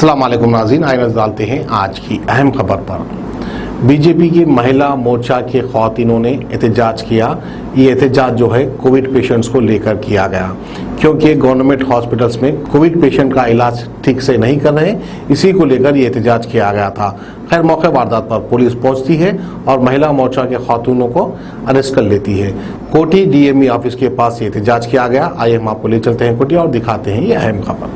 अस्सलाम वालेकुम नाज़रीन, आइए नज़र डालते हैं आज की अहम खबर पर। बीजेपी की महिला मोर्चा के ख़वातीनों ने एहतजाज किया। ये एहतजाज जो है कोविड पेशेंट्स को लेकर किया गया, क्योंकि गवर्नमेंट हॉस्पिटल्स में कोविड पेशेंट का इलाज ठीक से नहीं कर रहे, इसी को लेकर ये एहतजाज किया गया था। खैर, मौके वारदात पर पुलिस पहुंचती है और महिला मोर्चा के ख़वातीनों को अरेस्ट कर लेती है। कोठी डीएमई ऑफिस के पास ये एहतजाज किया गया। आइए हम आपको ले चलते हैं कोठी और दिखाते हैं ये अहम खबर।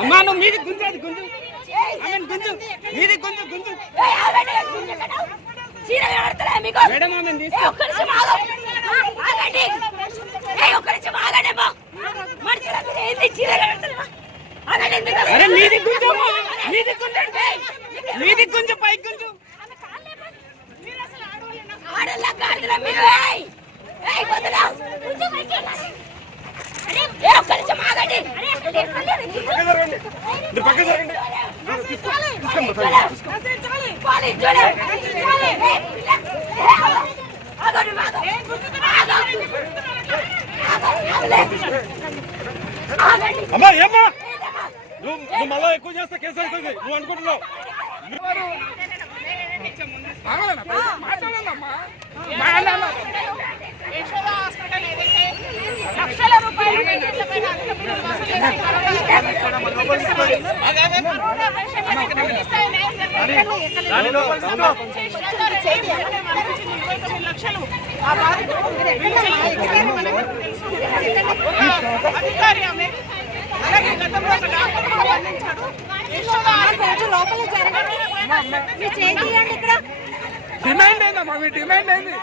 అమ్మా నువ్వు మీది గుంజది గుంజు ఆమె గుంజు మీది గుంజు గుంజు చీర కడతలే మీకు మేడం ఆమె తీసి ఒక్క నిమిషం ఆగండి ఒక్క నిమిషం ఆగండి అమ్మా మనుషుల మీద ఏంది చీర కడతలే ఆగండి అరే మీది గుంజు అమ్మా మీది గుంజు పై గుంజు మీరు అసలు ఆడోళ్ళ గాడిదల మీరు ఏయ్ వదలా గుంజు పైకి ఒక్క నిమిషం ఆగండి అమ్మా ఏమ్మా నువ్వు మళ్ళా ఎక్కువ చేస్తే కేసు అవుతుంది నువ్వు అనుకుంటున్నావు. లక్షల రూపాయలు అధికారి ఆమె అలాగే గతంలో ఒక డాక్టర్ బంధించాడు. లోపల జరగండి ఇక్కడ డిమాండ్ ఏందమ్మా మీ డిమాండ్ ఏంది?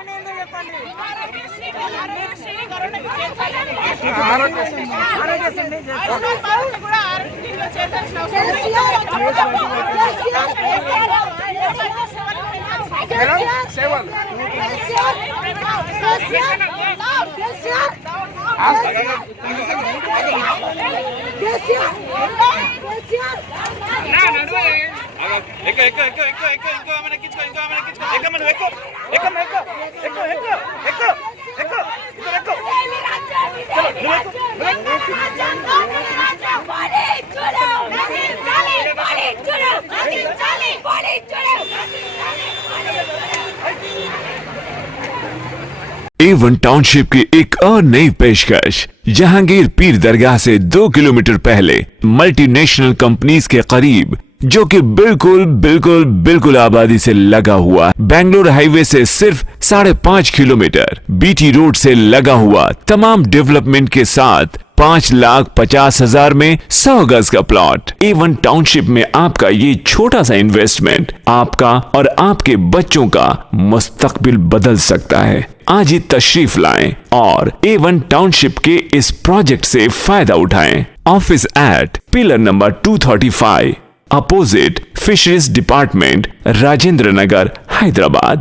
సేవలు A1 टाउनशिप की एक और नई पेशकश। जहांगीर पीर दरगाह से 2 किलोमीटर पहले मल्टीनेशनल कंपनीज के करीब, जो कि बिल्कुल आबादी से लगा हुआ, बेंगलोर हाईवे से सिर्फ 5.5 किलोमीटर, बीटी रोड से लगा हुआ, तमाम डेवलपमेंट के साथ 5,50,000 में 100 गज का प्लॉट। A1 टाउनशिप में आपका ये छोटा सा इन्वेस्टमेंट आपका और आपके बच्चों का मुस्तकबिल बदल सकता है। आज ही तशरीफ लाएं और A1 टाउनशिप के इस प्रोजेक्ट से फायदा उठाएं। Office at pillar number 235 opposite fisheries department, Rajendra Nagar, Hyderabad.